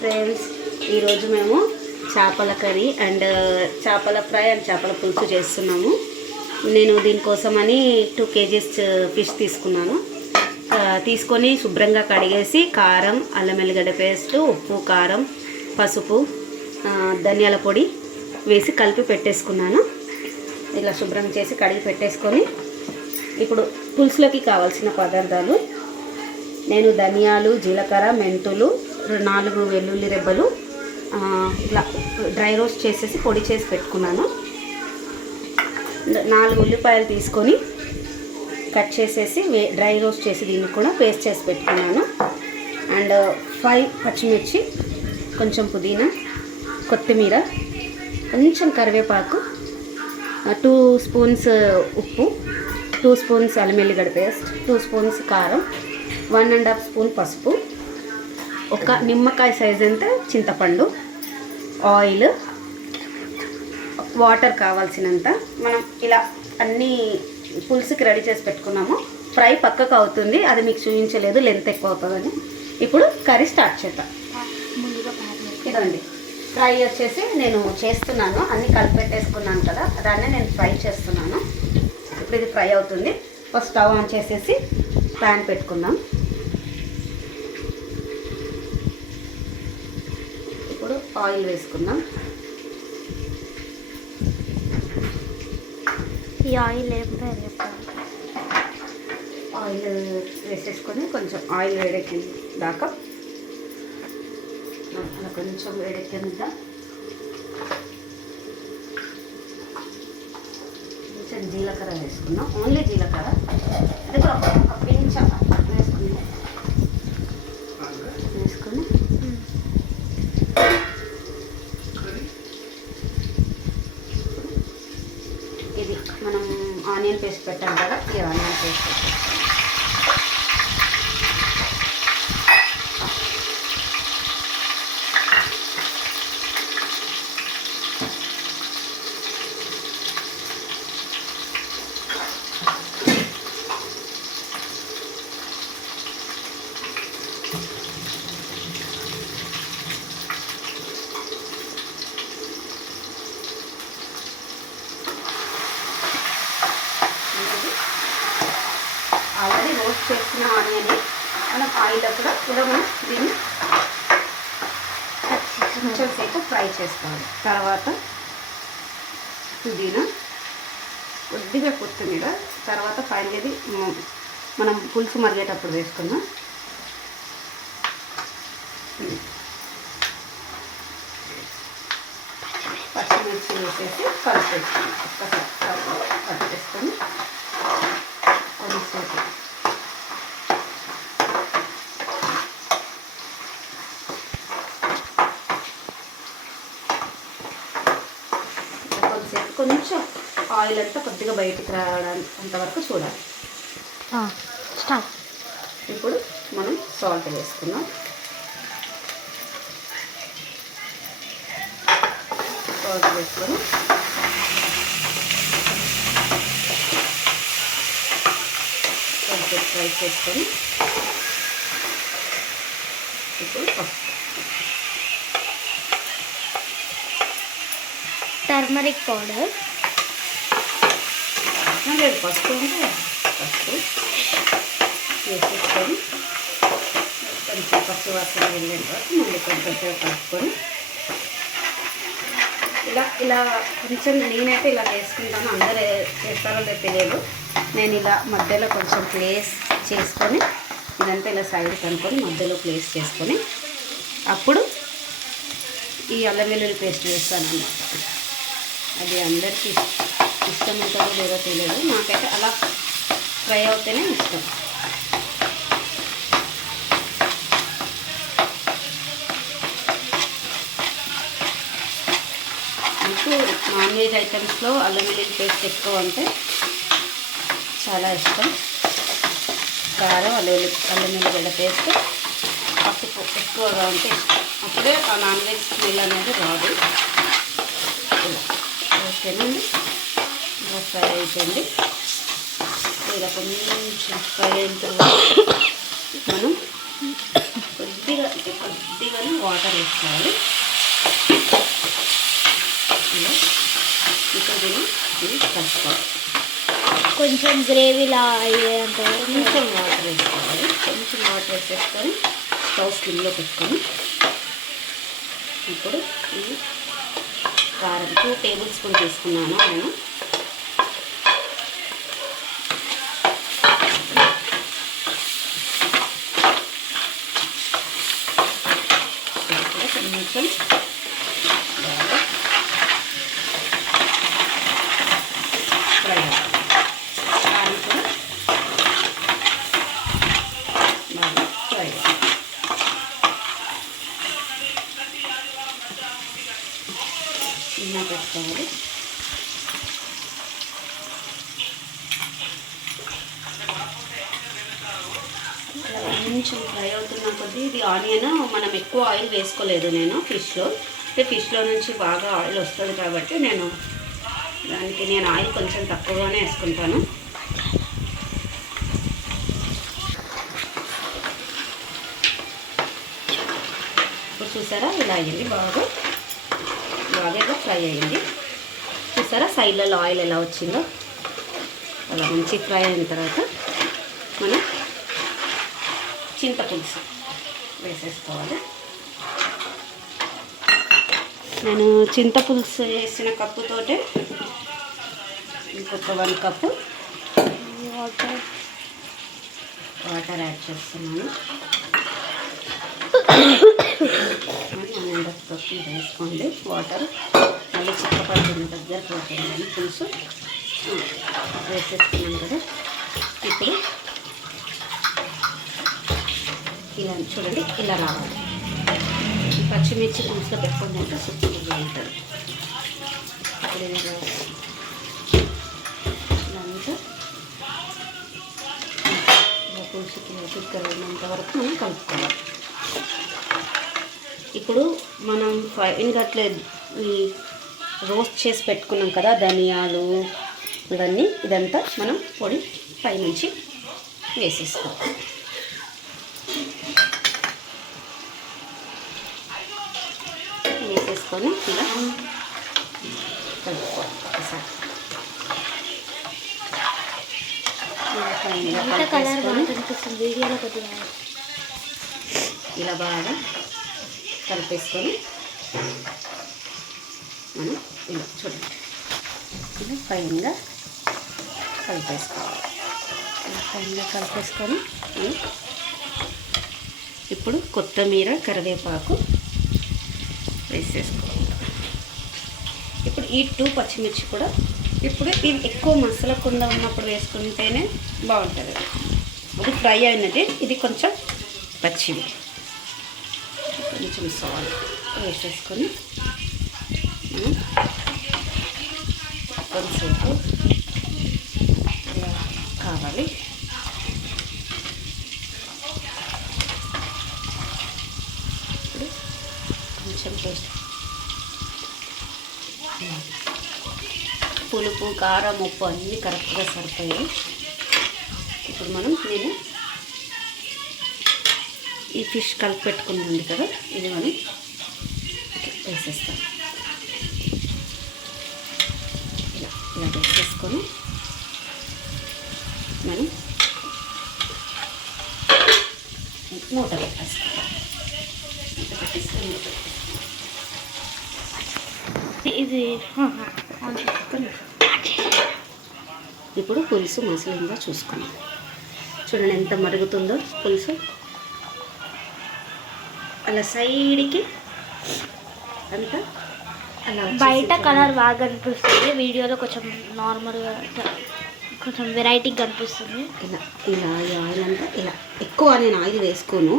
Friends, ఈరోజు మేము చేపల కర్రీ అండ్ చేపల ఫ్రై అండ్ చేపల పులుసు చేస్తున్నాము. నేను దీనికోసమని 2 kgs ఫిష్ తీసుకున్నాను. తీసుకొని శుభ్రంగా కడిగేసి కారం, అల్లం వెల్లిగడ్డ పేస్ట్, ఉప్పు, కారం, పసుపు, ధనియాల పొడి వేసి కలిపి పెట్టేసుకున్నాను. ఇలా శుభ్రం చేసి కడిగి పెట్టేసుకొని ఇప్పుడు పులుసులోకి కావాల్సిన పదార్థాలు నేను ధనియాలు, జీలకర్ర, మెంతులు, 4 వెల్లుల్లి రెబ్బలు ఇలా డ్రై రోస్ట్ చేసేసి పొడి చేసి పెట్టుకున్నాను. 4 ఉల్లిపాయలు తీసుకొని కట్ చేసేసి డ్రై రోస్ట్ చేసి దీన్ని కూడా పేస్ట్ చేసి పెట్టుకున్నాను. అండ్ 5 పచ్చిమిర్చి, కొంచెం పుదీనా, కొత్తిమీర, కొంచెం కరివేపాకు, 2 స్పూన్స్ ఉప్పు, 2 స్పూన్స్ అల్లం వెల్లిగడ్డ పేస్ట్, 2 స్పూన్స్ కారం, 1.5 స్పూన్ పసుపు, ఒక నిమ్మకాయ సైజ్ అంతా చింతపండు, ఆయిల్, వాటర్ కావాల్సినంత. మనం ఇలా అన్నీ పులుసుకి రెడీ చేసి పెట్టుకున్నాము. ఫ్రై పక్కకు అవుతుంది, అది మీకు చూపించలేదు, లెంత్ ఎక్కువ అవుతుందని. ఇప్పుడు కర్రీ స్టార్ట్ చేద్దాం. ఇదండి ఫ్రై వచ్చేసి నేను చేస్తున్నాను, అన్నీ కలిపెట్టేసుకున్నాను కదా, దాన్ని నేను ఫ్రై చేస్తున్నాను. ఇప్పుడు ఇది ఫ్రై అవుతుంది. ఫస్ట్ స్టవ్ ఆన్ చేసేసి ప్యాన్ పెట్టుకుందాం. ఇప్పుడు ఆయిల్ వేసుకుందాం. ఈ ఆయిల్ ఆయిల్ వేసేసుకొని కొంచెం ఆయిల్ వేడెక్కిన దాకా అలా కొంచెం వేడెక్కిన కొంచెం జీలకర్ర వేసుకుందాం. ఓన్లీ జీలకర్ర, అది కూడా ఒక పించ్ వేసుకుందాం. వేసుకొని ఇది మనం ఆనియన్ పేస్ట్ పెట్టాం కదా, ఈ ఆనియన్ పేస్ట్ పెట్టాం. ఆల్రెడీ రోస్ట్ చేసిన ఆనియన్ మనం ఆయిల్లో కూడా మనం దీన్ని కొంచెం సేపు ఫ్రై చేసుకోవాలి. తర్వాత పుదీనా, కొద్దిగా కొత్తిమీర, తర్వాత ఫైనల్ మనం పులుసు మరిగేటప్పుడు వేసుకుందాం. పచ్చిమిర్చి వేసేసి కలిపేసుకుందాం. ఒక్కసారి కలిపేసుకొని కొద్దిసేపు కొంచెం ఆయిల్ అంతా కొద్దిగా బయటికి రావడానికి అంతవరకు చూడాలి. స్టార్ట్. ఇప్పుడు మనం సాల్ట్ వేసుకున్నాం. సాల్ట్ వేసుకొని కొంచెం ఫ్రై చేసుకొని ఇప్పుడు పసుపు, టర్మరిక్ పౌడర్, లేదు పసుపు ఉంటే పసుపు వేసేసుకొని కొంచెం పచ్చి వాసన వెళ్ళిన తర్వాత మళ్ళీ కొంచెం కలుపుకొని ఇలా కొంచెం నేనైతే ఇలా వేసుకుంటాను. అందరూ చేస్తారో లేదో తెలియదు. నేను ఇలా మధ్యలో కొంచెం ప్లేస్ చేసుకొని ఇదంతా ఇలా సైడ్ కనుక్కొని మధ్యలో ప్లేస్ చేసుకొని అప్పుడు ఈ అల్లం వెల్లుల్లి పేస్ట్ వేస్తాను అన్నమాట. అది అందరికీ ఇష్టం ఉంటుందో లేదో తెలియదు, నాకైతే అలా ఫ్రై అవుతేనే ఇష్టం. నాకు నాన్ వెజ్ ఐటమ్స్లో అల్లం వెల్లుల్లి పేస్ట్ ఎక్కువ అంటే చాలా ఇష్టం. కారం, అల్లం వెల్లిగడ్డ పేస్ట్, పసుపు ఎక్కువగా ఉంటే ఇష్టం. అప్పుడే ఆ నాన్ వెజ్ స్మెల్ అనేది రాదు. ఓకేనండి, ఇలా ఫ్రై అయిపోయింది. ఇలా కొంచెం ఫ్రై అయిన తర్వాత మనం కొద్దిగానే వాటర్ వేసుకోవాలి. ఇలా ఇప్పుడు ఇది కలుపుకోవాలి. కొంచెం గ్రేవీలా అయ్యేంత కొంచెం వాటర్ వేసుకోవాలి. కొంచెం వాటర్ వేసేసుకొని స్టవ్ స్లిమ్లో పెట్టుకొని ఇప్పుడు ఈ కారం 2 టేబుల్ స్పూన్ తీసుకున్నాను నేను. కొంచెం బాగా ఫ్రై కారం కూడా బాగా ఫ్రై ఇలా పెట్టుకోవాలి. కొంచెం ఫ్రై అవుతున్న కొద్దీ ఇది ఆనియన్ మనం ఎక్కువ ఆయిల్ వేసుకోలేదు నేను ఫిష్లో. ఫిష్లో నుంచి బాగా ఆయిల్ వస్తుంది కాబట్టి నేను ఆయిల్ కొంచెం తక్కువగానే వేసుకుంటాను. ఇప్పుడు చూసారా ఇలా అయ్యింది, బాగా ఇలా ఫ్రై అయ్యింది. చూసారా సైడ్లలో ఆయిల్ ఎలా వచ్చిందో. అలా మంచి ఫ్రై అయిన తర్వాత మనం చింతపులుసు వేసేసుకోవాలి. నేను చింతపులుసు వేసిన కప్పుతోటే ఇంకొక 1 కప్పు వాటర్ యాడ్ చేస్తున్నాను. 1.5 కప్పు వేసుకోండి వాటర్. మళ్ళీ చిక్కపడుతున్న దగ్గర పోతుంది పులుసు. వేసేస్తున్నాను కదా. ఇప్పుడు ఇలా చూడండి, ఇలా రావాలి. పచ్చిమిర్చి పులుసులో పెట్టుకోండి అంటే సూపర్గా ఉంటుంది. ఇప్పుడు ఇదంతా పులుసుకి చిక్కనంత వరకు మనం కలుపుకోవాలి. ఇప్పుడు మనం ఇంకట్లే ఈ రోస్ట్ చేసి పెట్టుకున్నాం కదా ధనియాలు ఇదంతా మనం పొడి పైనుంచి వేసేసుకోవాలి. వేసేసుకొని ఇలా కలుపుకోవాలి ఒకసారి. ఇలా బాగా కలిపేసుకొని మనం ఇలా చూడండి ఇలా ఫైన్గా కలిపేసుకోవాలి. ఇలా ఫైన్గా కలిపేసుకొని ఇప్పుడు కొత్తిమీర కరివేపాకు వేసేసుకోవాలి. ఇప్పుడు ఈ 2 పచ్చిమిర్చి కూడా ఇప్పుడు ఇవి ఎక్కువ మసలకుండా ఉన్నప్పుడు వేసుకుంటేనే బాగుంటుంది. ఇది ఫ్రై అయినది, ఇది కొంచెం పచ్చివి. కొంచెం సాల్ట్ వేసేసుకొని కొంచెంసేపు ఇలా కావాలి. ఇప్పుడు కొంచెం టేస్ట్ పులుపు కారం ఉప్పు అన్నీ కరెక్ట్గా సరిపోయాయి. ఇప్పుడు నేను ఈ ఫిష్ కలిపి పెట్టుకున్నాండి కదా, ఇది మనం వేసేస్తాం. ఇలా ఇలా వేసేసుకొని మనం మూత పెట్టేస్తాం. ఇది ఇప్పుడు పులుసు మసలిందా చూసుకున్నాం. చూడండి ఎంత మరుగుతుందో పులుసు. అలా సైడ్కి అంతా అలా బయట కలర్ బాగా కనిపిస్తుంది, వీడియోలో కొంచెం నార్మల్గా కొంచెం వెరైటీగా కనిపిస్తుంది. ఇలా ఇలా ఈ ఆయిల్ అంతా ఇలా ఎక్కువ నేను ఆయిల్ వేసుకోను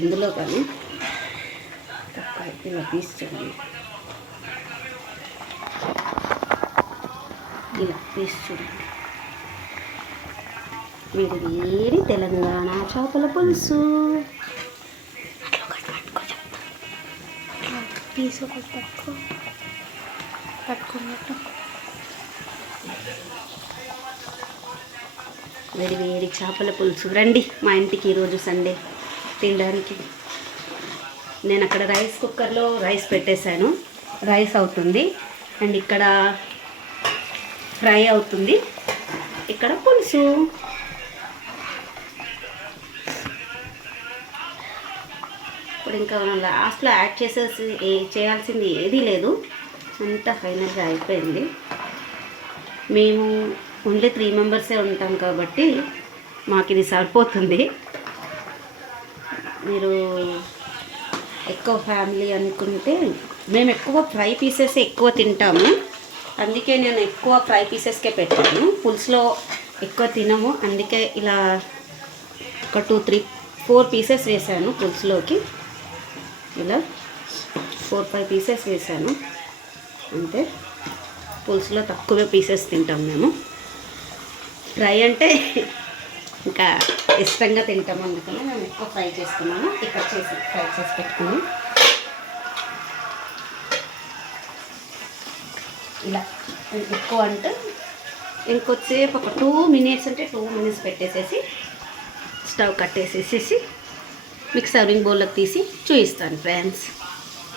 ఎందులో కానీ, తక్కువ ఇలా తీసుకోండి. ఇలా తీసి చూడండి. వేడి తెలంగాణ చేపల పులుసు. పీసు పట్టుకున్నట్టు వేడి చేపల పులుసు. రండి మా ఇంటికి ఈరోజు సండే. తినడానికి. నేను అక్కడ రైస్ కుక్కర్లో రైస్ పెట్టేశాను, రైస్ అవుతుంది. అండ్ ఇక్కడ ఫ్రై అవుతుంది, ఇక్కడ పులుసు. ఇప్పుడు ఇంకా లాస్ట్లో యాడ్ చేయాల్సింది ఏదీ లేదు, అంతా ఫైనల్గా అయిపోయింది. మేము ఓన్లీ 3 మెంబర్సే ఉంటాం కాబట్టి మాకు ఇది సరిపోతుంది. మీరు ఎక్కువ ఫ్యామిలీ అనుకుంటే, మేము ఎక్కువ ఫ్రై పీసెస్ ఎక్కువ తింటాము, అందుకే నేను ఎక్కువ ఫ్రై పీసెస్కే పెట్టాను. పులుసులో ఎక్కువ తినము, అందుకే ఇలా ఒక 2, 3, 4 పీసెస్ వేసాను పులుసులోకి. ఇలా 4, 5 పీసెస్ వేసాను అంతే. పులుసులో తక్కువ పీసెస్ తింటాం మేము. ఫ్రై అంటే ఇంకా ఇష్టంగా తింటాం, అందుకని మేము ఎక్కువ ఫ్రై చేసుకున్నాము. ఇక్కడ ఫ్రై చేసి పెట్టుకున్నాం. ఇలా ఎక్కువ అంటే ఇంకొద్దిసేపు ఒక 2 మినిట్స్ అంటే 2 మినిట్స్ పెట్టేసేసి స్టవ్ కట్టేసేసేసి మీకు సర్వింగ్ బౌల్లోకి తీసి చూపిస్తాను ఫ్రెండ్స్.